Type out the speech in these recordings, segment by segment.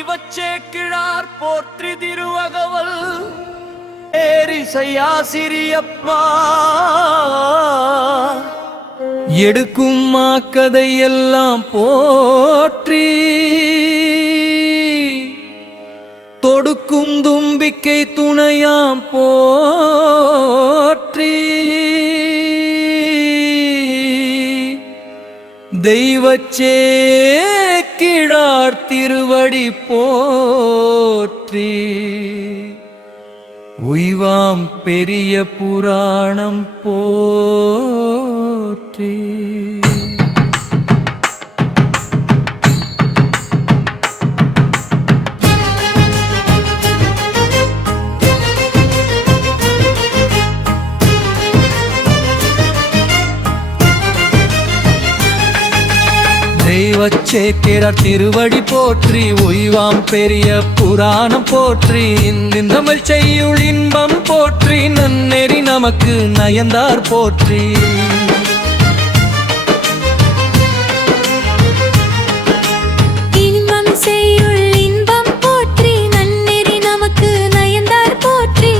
தெய்வச்சேக்கிழார் போற்றி திருவகவல் ஏரிசையாசிரியப்பா எடுக்கும் மாக்கதையெல்லாம் போற்றி தொடுக்கும் தும்பிக்கை துணையாம் போற்றி தெய்வச்சேக்கிழார் திருவடி போற்றி உய்வாம் பெரிய புராணம் போற்றி தெய்வச்சேக்கிழார் திருவடி போற்றி உய்வாம் பெரிய புராணம் போற்றி இந்தமிழ் செய்யுள் இன்பம் போற்றி நன்னெறி நமக்கு நயந்தார் போற்றி இன்பம் செய்யுள் இன்பம் போற்றி நன்னெறி நமக்கு நயந்தார் போற்றி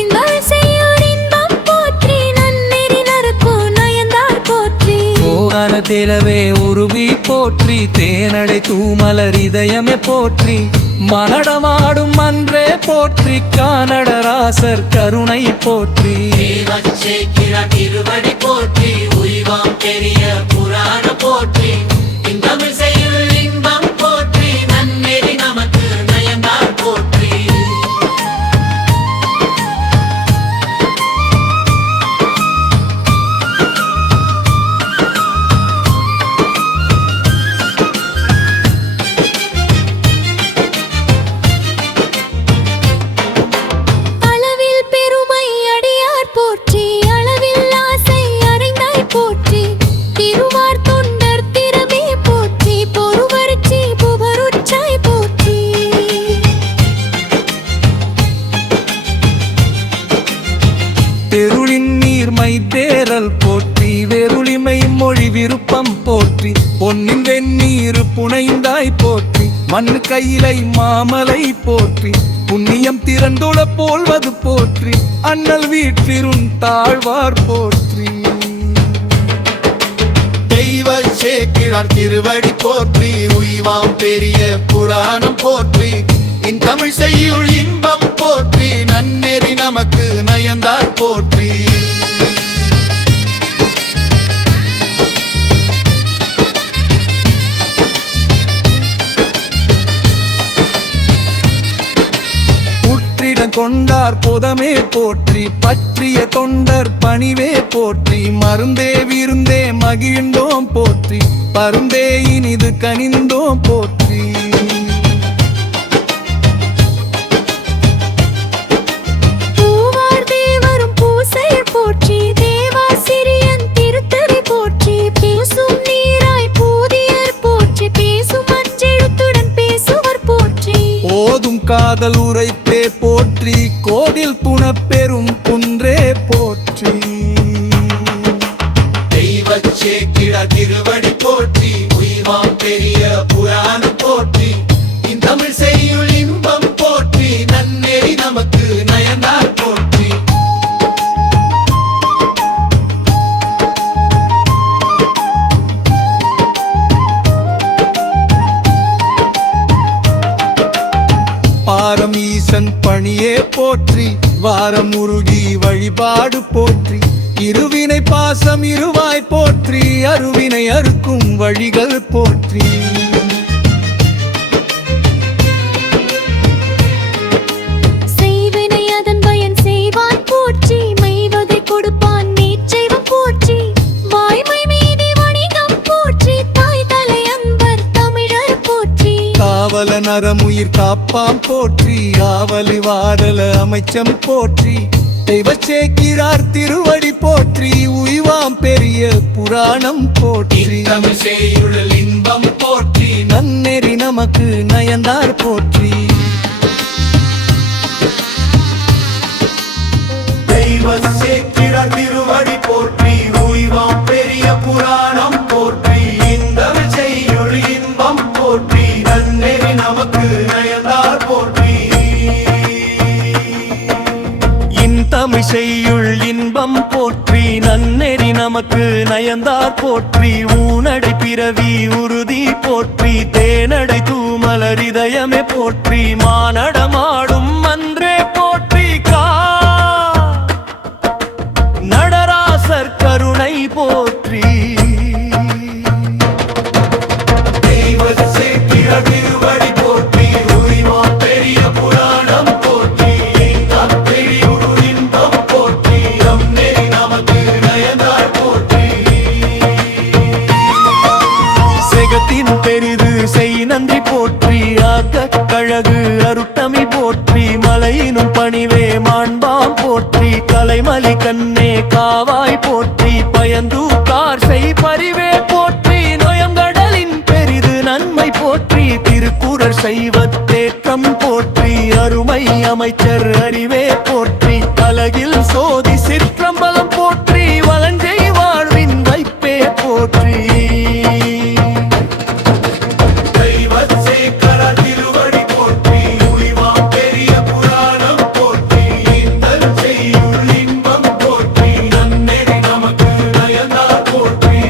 இன்பம் செய்யுள் இன்பம் போற்றி நன்னெறி நரக்கு நயந்தார் போற்றி ஓகான திலவே உருவி போற்றி தேனடை தூமலர் இதயமே போற்றி மனடமாடும் அன்றே போற்றி கானடராசர் கருணை போற்றி தெய்வச்சேக்கிழார் திருவடி போற்றி உய்வாம் பெரிய புராணம் போற்றி இன்பமிழ் செய்யுள் இன்பம் போற்றி நன்னெறி நமக்கு நயந்தார் போற்றி தெருளின் நீர்மை தேரல் போற்றி வெருளிமை மொழி விருப்பம் போற்றி பொன்னின் வெந்நீர் புனைந்தாய் போற்றி மண்ணு கையிலை மாமலை போற்றி புண்ணியம் திரண்டுள போல்வது போற்றி அண்ணல் வீற்றிருந் தாழ்வார் போற்றி தெய்வச்சேக்கிழார் திருவடி போற்றி உய்வாம் பெரிய புராணம் போற்றி இந்தமிழ் செய்யுள் இன்பம் போற்றி நன்னெறி நமக்கு நயந்தார் போற்றி புற்றிடம் கொண்டார் புதமே போற்றி பற்றிய தொண்டர் பணிவே போற்றி மருந்தே விருந்தே மகிழ்ந்தோம் போற்றி பருந்தே இனிது கனிந்தோம் போற்றி காதல் உரைப்பே போற்றி கோடில் புனப்பெரும் குன்றே போற்றி தெய்வச்சேக்கிழார் திருவடி போற்றி உய்வாம் பெரிய புராணம் போற்றி இந்தமிழ் செய்யுள் இன்பம் போற்றி நன்னெறி நமக்கு நயந்தார் போற்றி பாரம் ஈசன் பணியே போற்றி வாரம் உருகி வழிபாடு போற்றி இருவினை பாசம் இருவாய் போற்றி அருவினை அறுக்கும் வழிகள் போற்றி செய்வினை அதன் பயன் செய்வான் போற்றி மெய்வகை கொடுப்பான் நேற்றைவம் போற்றி வாய்மை மீதி வணிகம் போற்றி தாய் தலை அன்பர் தமிழர் போற்றி காவல நரமுயிர் காப்பாம் போற்றி ஆவலி வாடல அமைச்சம் போற்றி தெய்வச்சேக்கிழார் திருவடி போற்றி உய்வாம் பெரிய புராணம் போற்றி தமிழ் செய்யுள் இன்பம் போற்றி நன்னெறி நமக்கு நயந்தார் போற்றி தெய்வச்சேக்கிழார் திருவடி போற்றி உய்வாம் பெரிய புராணம் போற்றி இன்பமிழ் செய்யுள் இன்பம் போற்றி நன்னெறி நமக்கு தமிழ் செய்யுள் இன்பம் போற்றி நன்னெறி நமக்கு நயந்தார் போற்றி ஊனடை பிறவி உறுதி போற்றி தேனடை தூமலர் இதயமே போற்றி மானடமாடும் அன்றே போற்றி நடராசர் கருணை போற்றி திருவடி போற்றி உய்வாம் பெரிய புராணம் போற்றி இன்பம் போற்றி நன்னெறி நமக்கு நயந்தார் போற்றி செகத்தின் பெரிது செய் நன்றி போற்றி ஆக்க கழகு அருட்டமி போற்றி மலையினும் பணிவே மாண்பாம் போற்றி கலைமலி கண்ணே காவாய் போற்றி பயந்தூக்கார் செய் பரிவே போற்றி நொயங்கடலின் பெரிது நன்மை போற்றி திருக்குறள் செய்வத்தேற்றம் போற்றி அருமை அமைச்சர் அறிவே போற்றி அலகில் சோதி சிற்றம்பலம் போற்றி வலஞ்சை வாழ்வின் வைப்பே போற்றி திருவடி போற்றி உய்வாம் பெரிய புராணம் போற்றி இன்பம் போற்றி நன்னெறி நமக்கு நயந்தார் போற்றி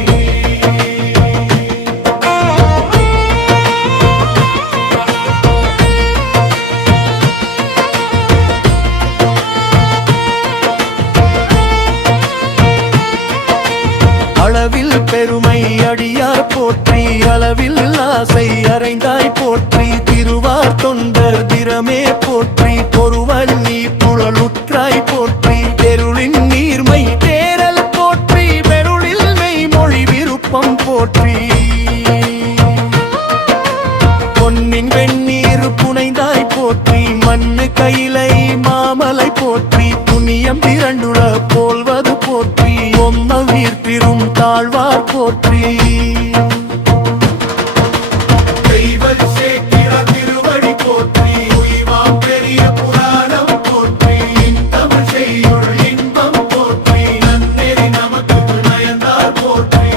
அளவில் பெருமை அடியார் போற்றி அளவில் ஆசை அறைந்தாய் போற்றி திருவார் தொண்டர் திறமே போற்றி பொறுவல்லி புழலுற்றாய் போற்றி தெருளின் நீர்மை தேரல் போற்றி பெருளில் மெய்மொழி விருப்பம் போற்றி பொன்னின் வெந்நீர் புனைந்தாய் போற்றி மண்ணு கையிலை மாமலை போற்றி புண்ணியம் திரண்டுள போல்வது போற்றி ஒம்ம வீர்த்திரும் தாழ்வார் போற்றி திருவடி போற்றி உய்வாம் பெரிய புராணம் போற்றி தமிழ் செய்யுள் இன்பம் போற்றி நன்னெறி நமக்கு நயந்தார் போற்றி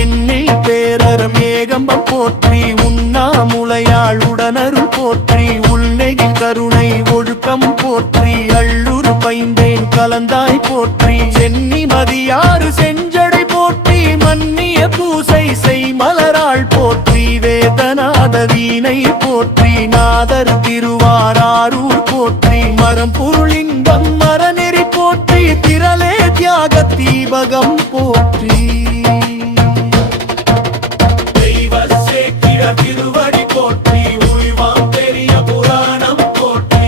எண்ணில் பேரறம் ஏகம்பம் போற்றி உண்ணாமுலையாள் உடனருள் போற்றி உள்நெகி கருணை ஒழுக்கம் போற்றி அள்ளூர் பைந்தேன் கலந்தாய் போற்றி சென்னி மதியாறு செஞ்சடை போற்றி மன்னிய பூசை செய் மலராள் போற்றி வேதநாத வீணை போற்றி நாதர் திருவாரூர் போற்றி மரம் பொருளின்பம் மரநெறி போற்றி திரளே தியாக தீபகம் போற்றி திருவடி போற்றி உய்வாம் பெரிய புராணம் போற்றி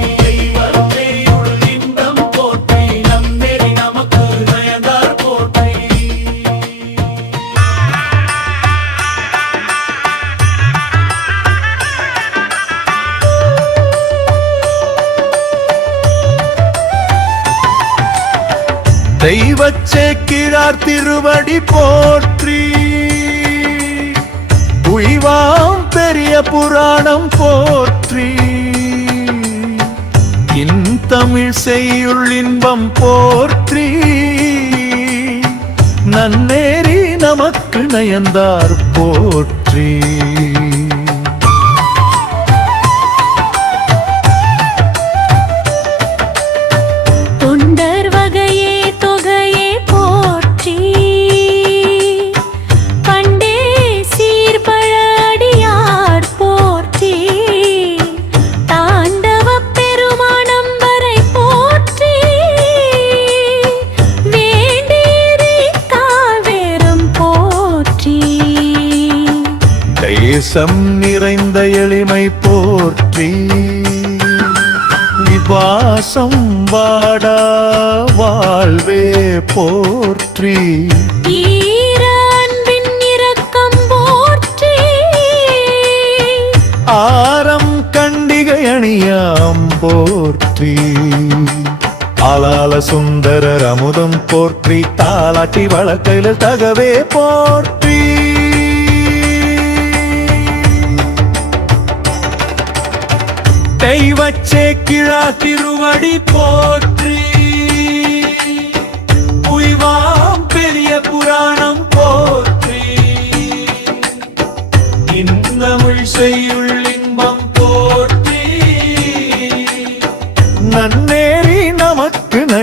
இன்பம் போற்றி நன்னெறி நமக்கு நயந்தார் போற்றி தெய்வச் சேக்கிழார் திருவடி போற்றி உய்வாம் பெரிய புராணம் போற்றி இன்தமிழ் செய்யுள் இன்பம் போற்றி நன்னேறி நமக்கு நயந்தார் போற்றி தொண்டர் வகையே தொகையே போற்றி பண்டே சீர்பழடியார் போற்றி தாண்டவ பெருமானம் வரை போற்றி வேண்டேரி காவேரும் போற்றி தேசம் நிறைந்த எளிமை போற்றி விபாசம் வாடா வாழ்வே போற்றி ஈர அன்பின் இரக்கம் போற்றி ஆரம் கண்டிகை அணியாம் போற்றி ஆலால சுந்தரர் அமுதம் போற்றி தாலாட்டி வழக்கையில் தகவே போற்றி தெய்வச் சேக்கிழார் திருவடி போற்றி உய்வாம் பெரிய புராணம் போற்றி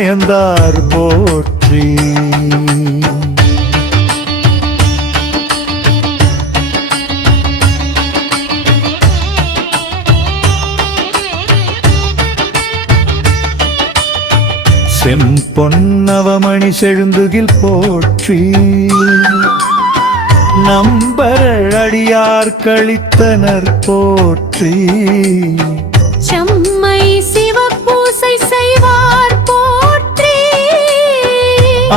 நயந்தார் போற்றி. செம்பொன்னவமணி செழுந்துகில் போற்றி. நம்பர் அடியார் கழித்தனர் போற்றி. செம்மை சிவப்பூசை செய்வார் போற்றி.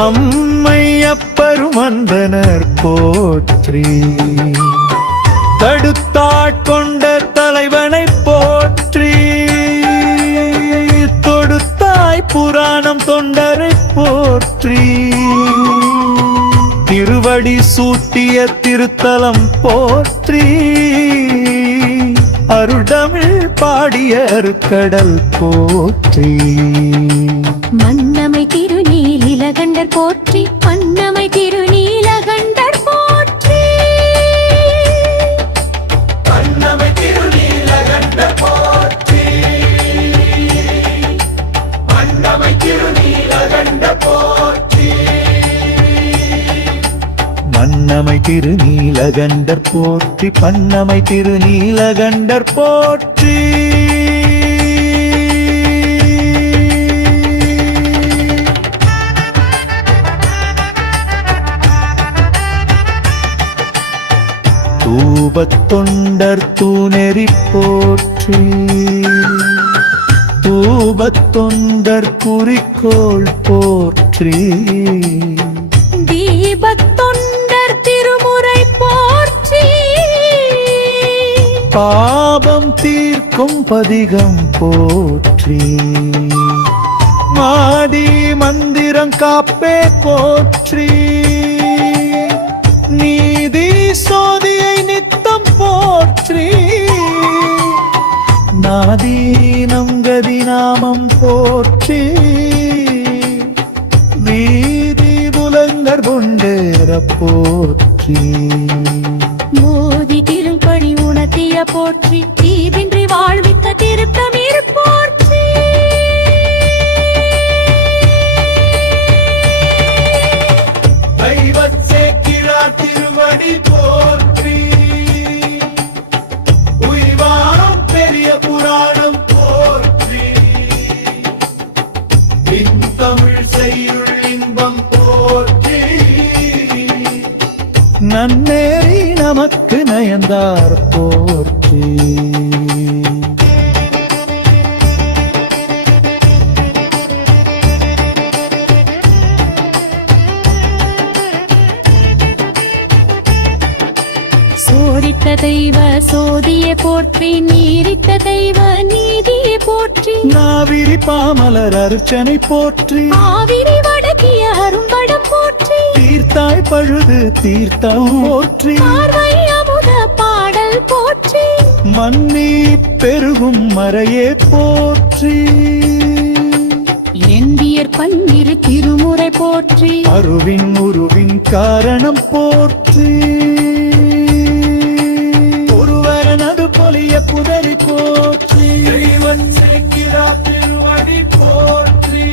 அம்மை அப்பருமந்தனர் போற்றி. தடுத்தாட்கொண்ட தலைவனை போற்றி. தொடுத்தாய் புராணம் தொண்டரை போற்றி. திருவடி சூட்டிய திருத்தலம் போற்றி. அருடமிழ் பாடிய அருட்கடல் போற்றி. மன்னமை திருநீலகண்டர் போற்றி. மன்னமை திருநீலகண்டர் போற்றி. அன்னமை திருநீலகண்ட போற்றி. அன்னமை திருநீலகண்ட போற்றி. மன்னமை திருநீலகண்டர் போற்றி. பன்னமை திருநீலகண்டர் போற்றி. தூபத்தொண்டர் தூணெறி போற்றி. தூபத்தொண்டர் குறிக்கோள் போற்றி. தீபத்தொண்டர் திருமுறை போற்றி. பாபம் தீர்க்கும் பதிகம் போற்றி. மாதி மந்திரம் காப்பே போற்றி. நீதி சோதியை நித்தம் போற்றி. நாதீனம் கதி நாமம் போற்றி. வீதி புலங்கர் கொண்டேற போற்றி. மோதி திருப்பணி உணர்த்திய போற்றி. தீவின்றி வாழ்வித்த திருத்தமீர் போற்றி. தெய்வச் சேக்கிழார் திருவடி போற்றி. உய்வாம் பெரிய புராணம் போற்றி. இன்தமிழ் செய்யுள் இன்பம் போற்றி. நன்னேறி நமக்கு நயந்தார் போற்றி. சோதித்த தெய்வ சோதியை போற்றி. நீரித்த தெய்வ நீதியை போற்றி. நாவிரி பாமலர் அர்ச்சனை போற்றி. ஆவிரி வடக்கிய அரும்படம் போற்றி. தீர்த்தாய் பழுது தீர்த்தம் போற்றி. பார்வை அமுத பாடல் போற்றி. மன்னி பெருகும் மறையே போற்றி. எந்தியர் பன்னிரு திருமுறை போற்றி. அருவின் உருவின் காரணம் போற்றி. ஒருவரனது பொலிய புதரி போற்றி. தெய்வச் சேக்கிழார் திருவடி போற்றி.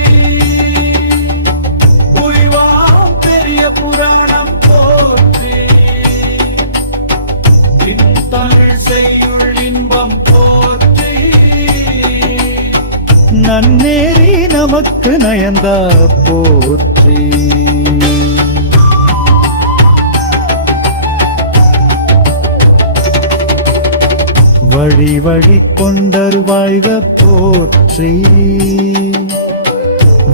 உய்வாம் பெரிய புராணம் போற்றி. இன்தமிழ் செய்யுள் இன்பம் போற்றி. நன்னேறி நமக்கு நயந்தார் போற்றி. வழி வழி கொண்டர் வாழ்க போற்றி.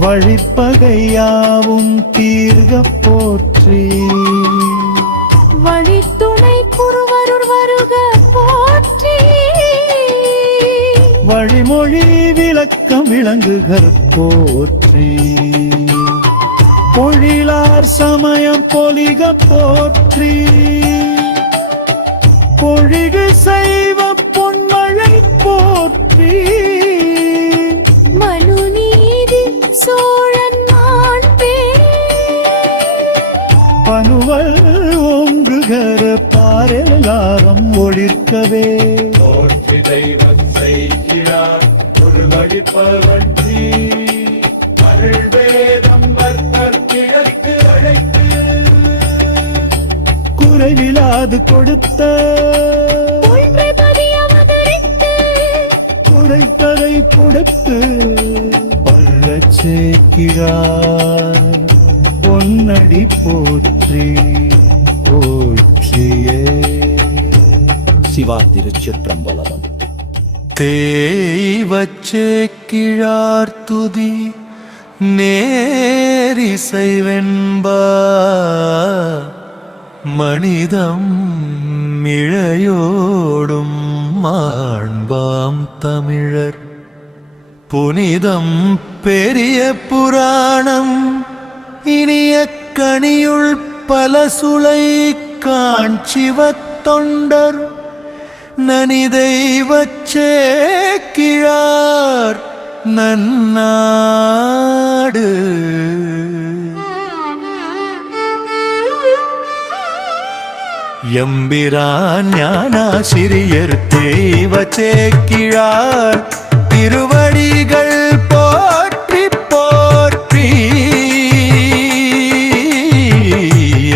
வழிப்பகையாவும் தீர்க போற்றி. வழித்துணை குருவருள் வருக போற்றி. வழிமொழி விளக்கம் விளங்குகர் போற்றி. பொழிலார் சமயம் பொலிக போற்றி. பொழிகு செய்வ பொன்மழை போற்றி. மனுநீதி சோழன் மாண்பே. பனுவல் ஓங்குகர பாரெல்லாரம் ஒளிர்க்கவே. போற்றி தெய்வச் சேக்கிழார் ஒரு வழிப்பவற்றி. அருள்வே அது கொடுத்த ஒன்றை பதிய அவதரித்து உடைத்ததை கொடுத்து பள்ளச் சேர்க்கிறார் பொன்னடி போற்றி போற்றியே. சிவா திருச்சிற்றம்பலம். தேய்வச்சேக்கிழார் துதி நேரிசைவென்பா மனிதம் இழையோடும் மாண்பாம் தமிழர் புனிதம் பெரிய புராணம் இனிய கனியுள் பல சுளை காஞ்சிவத் தொண்டர் நனிதெய்வச்சேக்கிழார் நன்னாடு. எம்பிரான் ஞானாசிரியர் தேய்வச்சேக்கிழார் திருவடிகள் போற்றி போற்றி.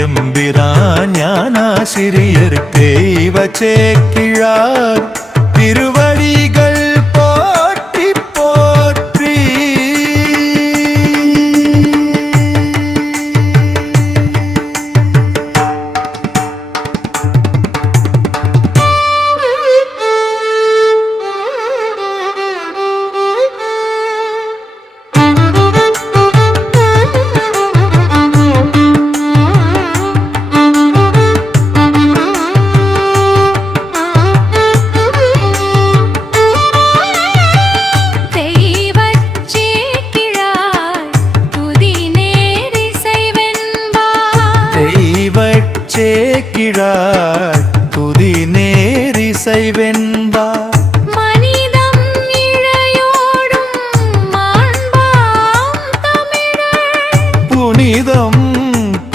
எம்பிரான் ஞானாசிரியர் தேய்வச்சேக்கிழார் திருவடிகள் போற்றி போற்றி. சேக்கிழார் துதி நேரிசைவென்பா மனிதம் இழையோடும் மாண்பாம் தமிழர் புனிதம்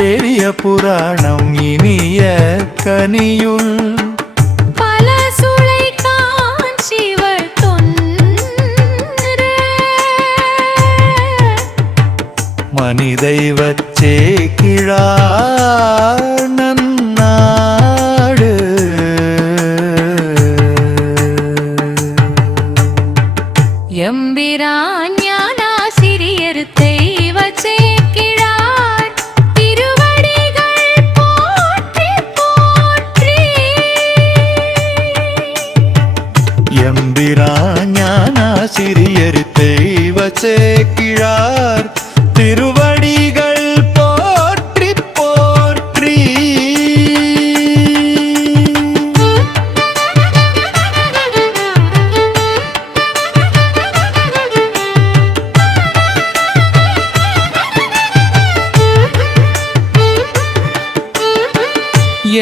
பெரிய புராணம் இனிய கனியுள் பல சுளை காஞ்சிவர் தொண்டர் மனிதெய்வச்சேக்கிழார் நன்னாடு. எம்பிரான் ஞானாசிரியர் தெய்வச்சேக்கிழார் திருவடிகள் போற்றி போற்றி. எம்பிரான் ஞானாசிரியர் தெய்வச்சேக்கிழார் திருவடிகள் போற்றி போற்றி.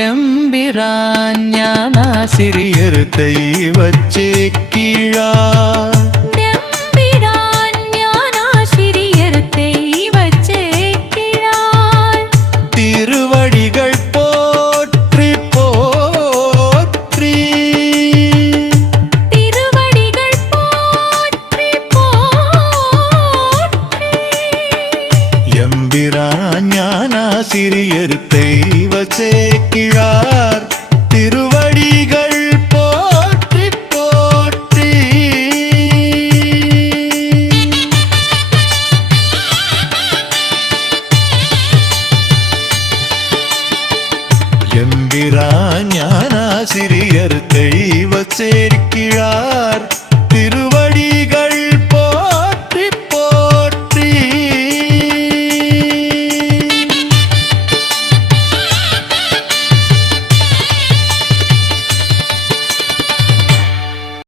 எம்பிரான் ஞானாசிரியர் தெய்வச்சேக்கிழார் எம்பிரான் ஞானாசிரியர் தெய்வச்சேக்கிழார் திருவடிகள் போற்றி போற்றி. திருவடிகள் போற்றி போற்றி. எம்பிரான் ஞானாசிரியர் தெய்வச்சேக்கிழார் திருவடிகள் போற்றி போற்றி. எம்பிரான் ஞானாசிரியர் தெய்வச்சேக்கிழார்